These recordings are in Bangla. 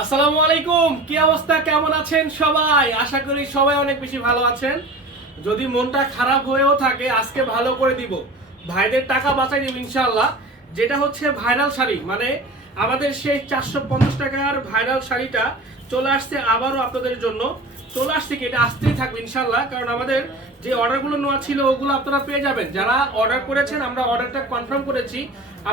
আসসালামু আলাইকুম, কি অবস্থা? কেমন আছেন সবাই? আশা করি সবাই অনেক বেশি ভালো আছেন। যদি মনটা খারাপ হয়েও থাকে, আজকে ভালো করে দিব। ভাইদের টাকা বাঁচাই দিব ইনশাআল্লাহ। যেটা হচ্ছে ভাইরাল শাড়ি মানে আমাদের সেই চারশো পঞ্চাশ টাকার ভাইরাল শাড়িটা চলে আসছে আবারও আপনাদের জন্য। চলে আসছে কি? এটা আসতেই থাকবে ইনশাল্লাহ কারণ আমাদের যে অর্ডারগুলো নেওয়া ছিল, ওগুলো আপনারা পেয়ে যাবেন। যারা অর্ডার করেছেন, আমরা অর্ডারটা কনফার্ম করেছি।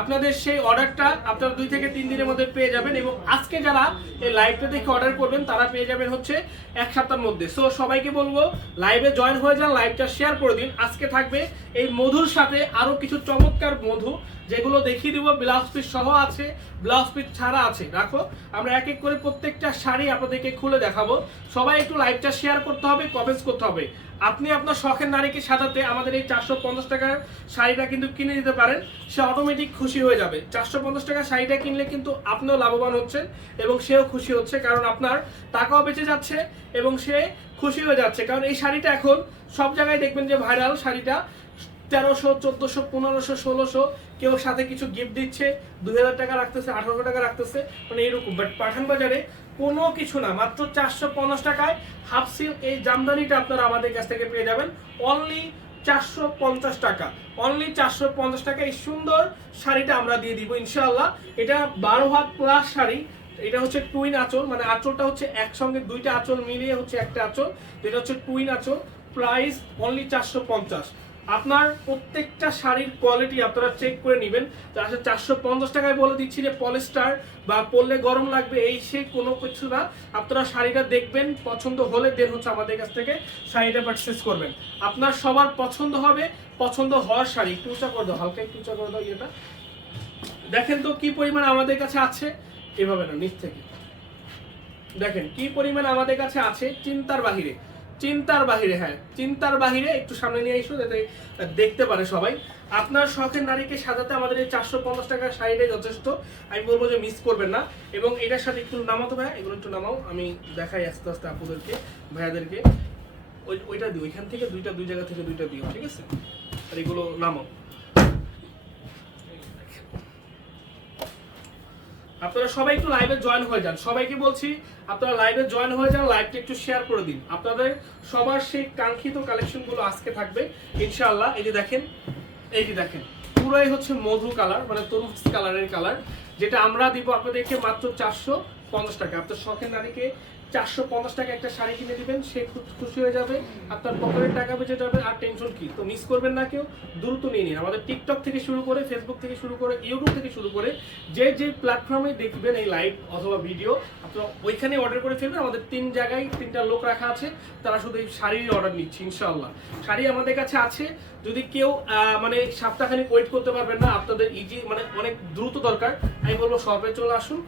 আপনাদের সেই অর্ডারটা আপনারা দুই থেকে তিন দিনের মধ্যে পেয়ে যাবেন এবং আজকে যারা এই লাইভটা দেখে অর্ডার করবেন, তারা পেয়ে যাবেন হচ্ছে এক সপ্তাহের মধ্যে। সো সবাইকে বলব লাইভে জয়েন হয়ে যান লাইভটা শেয়ার করে দিন। আজকে থাকবে এই মধুর সাথে আরও কিছু চমৎকার মধু, যেগুলো দেখিয়ে দিব ব্লাউজ পিস সহ আছে ব্লাউজ পিস ছাড়া আছে। রাখো, আমরা এক এক করে প্রত্যেকটা শাড়ি আপনাদেরকে খুলে দেখাবো। সবাই একটু লাইভটা শেয়ার করতে হবে কমেন্টস করতে হবে। আপনি আপনার শখের নারীকে সাজাতে আমাদের এই চারশো পঞ্চাশ টাকার শাড়িটা কিন্তু কিনে দিতে পারেন, সে অটোমেটিক খুশি হয়ে যাবে। চারশো পঞ্চাশ টাকার শাড়িটা কিনলে কিন্তু আপনিও লাভবান হচ্ছেন এবং সেও খুশি হচ্ছে কারণ আপনার টাকাও বেঁচে যাচ্ছে এবং সে খুশি হয়ে যাচ্ছে। কারণ এই শাড়িটা এখন সব জায়গায় দেখবেন যে ভাইরাল শাড়িটা তেরোশো, চোদ্দোশো, পনেরোশো, ষোলোশো কেউ সাথে কিছু গিফট দিচ্ছে দুই হাজার টাকা রাখতেছে, আঠারোশো টাকা রাখতেছে মানে এরকম। বাট পাঠান বাজারে কোনো কিছু না, মাত্র চারশো পঞ্চাশ টাকায় হাফ সিল এই জামদানিটা আপনারা আমাদের কাছ থেকে পেয়ে যাবেন। অনলি চারশো পঞ্চাশ টাকা। অনলি চারশো পঞ্চাশ টাকা এই সুন্দর শাড়িটা আমরা দিয়ে দিব, ইনশাআল্লাহ। এটা বারো হাত প্লাস শাড়ি, এটা হচ্ছে টুইন আঁচল মানে আঁচলটা হচ্ছে একসঙ্গে দুইটা আঁচল মিলিয়ে হচ্ছে একটা আঁচল, যেটা হচ্ছে টুইন আঁচল প্রাইস অনলি চারশো পঞ্চাশ। আপনার প্রত্যেকটা শাড়ির কোয়ালিটি আপনারা চেক করে নেবেন। আসলে চারশো পঞ্চাশ টাকায় বলে দিচ্ছি যে পলিস্টার বা পরলে গরম লাগবে, এই সে কোনো কিছু না। আপনারা শাড়িটা দেখবেন, পছন্দ হলে দেন হচ্ছে আমাদের কাছ থেকে শাড়িটা পারচেস করবেন। আপনার সবার পছন্দ হবে, পছন্দ হওয়ার শাড়ি। একটু উঁচা করে দাও, হালকা একটু উঁচা করে দাও ইয়েটা। দেখেন তো কি পরিমাণ আমাদের কাছে আছে? এভাবে না, নিচ থেকে। দেখেন কি পরিমাণ আমাদের কাছে আছে, চিন্তার বাহিরে। চিন্তার বাহিরে হ্যাঁ চিন্তার বাহিরে একটু সামনে নিয়ে এসো যাতে দেখতে পারে সবাই। আপনার শখের নারীকে সাজাতে আমাদের এই চারশো পঞ্চাশ টাকার সাইডে যথেষ্ট। আমি বলব যে মিস করবেন না। এবং এটার সাথে একটু নামাতো ভাই এগুলো একটু নামাও। আমি দেখাই আস্তে আস্তে আপুদেরকে, ভাইয়াদেরকে। ওই, ওইটা দিও ওইখান থেকে দুইটা দুই জায়গা থেকে দুইটা দিও, ঠিক আছে? আর এগুলো নামাও। আপনারা সবাই একটু লাইভে জয়েন হয়ে যান। সবাইকে বলছি, আপনারা লাইভে জয়েন হয়ে যান লাইভটা একটু শেয়ার করে দিন। আপনাদের সবার সেই কাঙ্ক্ষিত কালেকশনগুলো আজকে থাকবে। ইনশাআল্লাহ, এই যে দেখেন, এই যে দেখেন, পুরোই হচ্ছে মধু কালার মানে তরমুজ কালারের কালার যেটা আমরা দিব আপনাদেরকে মাত্র চারশো পঞ্চাশ টাকা। আপনার শখের নারীকে চারশো পঞ্চাশ টাকা একটা শাড়ি কিনে দিবেন, সে খুশি হয়ে যাবে আপনার পকেটের টাকা বেঁচে যাবে আর টেনশন কি? তো মিস করবেন না কেউ, দ্রুত নিয়ে নিন। আমাদের টিকটক থেকে শুরু করে ফেসবুক থেকে শুরু করে ইউটিউব থেকে শুরু করে, যে যে প্ল্যাটফর্মে দেখবেন এই লাইভ অথবা ভিডিও আপনারা ওইখানে অর্ডার করে ফেলবেন। আমাদের তিন জায়গায় তিনটা লোক রাখা আছে, তারা শুধু এই শাড়ির অর্ডার নিচ্ছে, ইনশাআল্লাহ। শাড়ি আমাদের কাছে আছে, যদি কেউ মানে সপ্তাহখানিক ওয়েট করতে পারবেন না, আপনাদের ইজি মানে অনেক দ্রুত দরকার। আমি বলব, শপে চলে আসুন,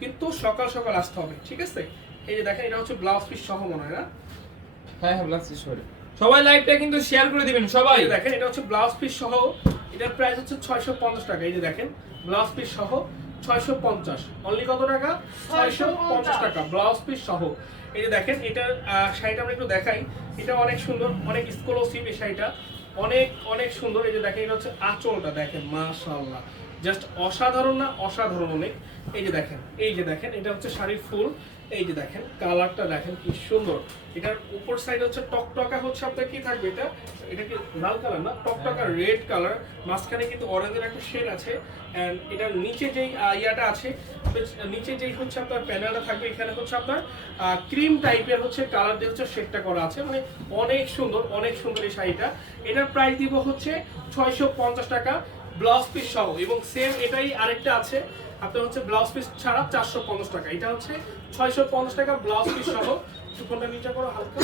কিন্তু সকাল সকাল আসতে হবে, ঠিক আছে? এই যে দেখেন এটা হচ্ছে ব্লাউজ পিস সহ মনে হয় না? হ্যাঁ হ্যাঁ ব্লাউজ পিস সবাই লাইভটা কিন্তু শেয়ার করে দিবেন সবাই। দেখেন এটা হচ্ছে ব্লাউজ পিস সহ এটার প্রাইস হচ্ছে ছয়শো পঞ্চাশ টাকা। এই যে দেখেন ব্লাউজ পিস সহ ছয়শো পঞ্চাশ। অনলি কত টাকা? ছয়শো পঞ্চাশ টাকা ব্লাউজ পিস সহ। এই যে দেখেন এটার শাড়িটা আমরা একটু দেখাই। এটা অনেক সুন্দর অনেক এক্সক্লুসিভ এই শাড়িটা। অনেক অনেক সুন্দর। এই যে দেখেন এটা হচ্ছে আঁচলটা দেখেন মাশাআল্লাহ। জাস্ট অসাধারণ না অসাধারণ অনেক? এই যে দেখেন এই যে দেখেন এটা হচ্ছে শাড়ির ফুল এই যে দেখেন কালারটা দেখেন কি সুন্দর। এটার উপর সাইড হচ্ছে টকটকা হচ্ছে আপনার কি থাকবে এটা? এটা কি লাল কালার না? টকটকা রেড কালার। মাঝখানে কিন্তু অরেঞ্জের একটা শেড আছে। এন্ড এটার নিচে যেই ইয়াটা আছে নিচে যেই হচ্ছে আপনার প্যানেলটা থাকবে এখানে হচ্ছে আপনার ক্রিম টাইপের হচ্ছে কালার দিয়ে হচ্ছে শেডটা করা আছে। মানে অনেক সুন্দর অনেক সুন্দর এই শাড়িটা। এটার প্রাইস দিব হচ্ছে ছয়শো পঞ্চাশ টাকা। ব্লাউজ পিস সহ, এবং সেম এটাই আরেকটা আছে, আপনার হচ্ছে ব্লাউজ পিস ছাড়া চারশো পঞ্চাশ টাকা। এটা হচ্ছে ছয়শো পঞ্চাশ টাকা ব্লাউজ পিস সহ। ফোনটা নিচে করো হালকা।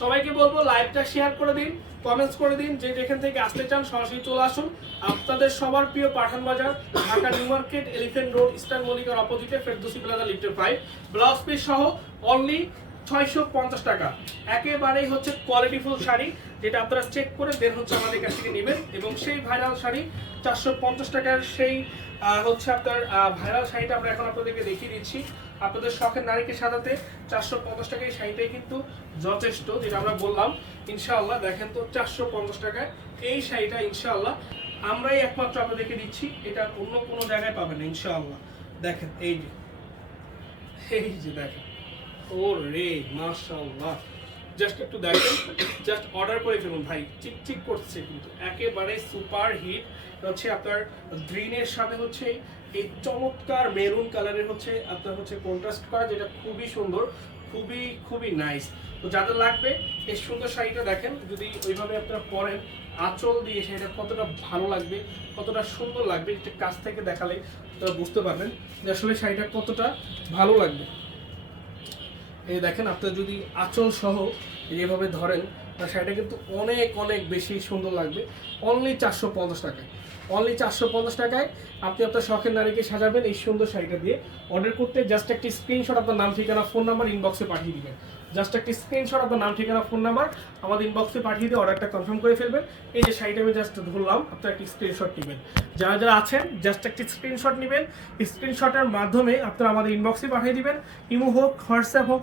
সবাইকে বলব লাইভটা শেয়ার করে দিন কমেন্টস করে দিন, যে যেখান থেকে আসতে চান সরাসরি চলে আসুন। আপনাদের সবার প্রিয় Pathan Bazar, Dhaka New Market Elephant Road Eastern মল্লিকার অপোজিটে ফেরদৌসি প্লাজা লিফটের ফাইভ ব্লাউজ পিস সহ অনলি ছয়শো পঞ্চাশ টাকা। একেবারেই হচ্ছে কোয়ালিটিফুল শাড়ি, যেটা আপনারা চেক করে দেন হচ্ছে আমাদের কাছ থেকে নেবেন। এবং সেই ভাইরাল শাড়ি, চারশো পঞ্চাশ টাকার সেই হচ্ছে আপনার ভাইরাল শাড়িটা আমরা এখন আপনাদেরকে দেখিয়ে দিচ্ছি। আপনাদের শখের নারীকে সাজাতে চারশো পঞ্চাশ টাকা এই শাড়িটাই কিন্তু যথেষ্ট, যেটা আমরা বললাম। ইনশাআল্লাহ, দেখেন তো, চারশো পঞ্চাশ টাকায় এই শাড়িটা ইনশাআল্লাহ আমরাই একমাত্র আপনাদেরকে দিচ্ছি। এটা অন্য কোনো জায়গায় পাবেন না, ইনশাআল্লাহ। দেখেন, এই যে এই যে দেখেন। ও রে মাশাআল্লাহ। জাস্ট একটু দেখেন জাস্ট অর্ডার করে ফেলুন ভাই চিকচিক করছে কিন্তু। একেবারে সুপার হিট হচ্ছে আপনার গ্রিনের সাথে হচ্ছে এই চমৎকার মেরুন কালারের হচ্ছে আপনার হচ্ছে কন্ট্রাস্ট করা, যেটা খুবই সুন্দর, খুবই খুবই নাইস তো যাদের লাগবে, এই সুন্দর শাড়িটা দেখেন, যদি ওইভাবে আপনারা পরেন, আঁচল দিয়ে শাড়িটা কতটা ভালো লাগবে, কতটা সুন্দর লাগবে, এটা কাছ থেকে দেখালে আপনারা বুঝতে পারবেন যে আসলে শাড়িটা কতটা ভালো লাগবে। এই দেখেন, আপনার যদি আঁচল সহ এইভাবে ধরেন তার শাড়িটা কিন্তু অনেক অনেক বেশি সুন্দর লাগবে। অনলি চারশো পঞ্চাশ টাকায়। অনলি চারশো পঞ্চাশ টাকায় আপনি আপনার শখের নারীকে সাজাবেন এই সুন্দর শাড়িটা দিয়ে। অর্ডার করতে জাস্ট একটি স্ক্রিনশট আপনার নাম, ঠিকানা ফোন নাম্বার ইনবক্সে পাঠিয়ে দিবেন। জাস্ট একটি স্ক্রিনশট আপনার নাম, ঠিকানা ফোন নাম্বার আমাদের ইনবক্সে পাঠিয়ে দিয়ে অর্ডারটা কনফার্ম করে ফেলবেন। এই যে শাড়িটা আমি জাস্ট ধরলাম, আপনার একটি স্ক্রিনশট নেবেন। যারা যারা আছেন জাস্ট একটি স্ক্রিনশট নেবেন। স্ক্রিনশটের মাধ্যমে আপনারা আমাদের ইনবক্সে পাঠিয়ে দিবেন। ইমো হোক হোয়াটসঅ্যাপ হোক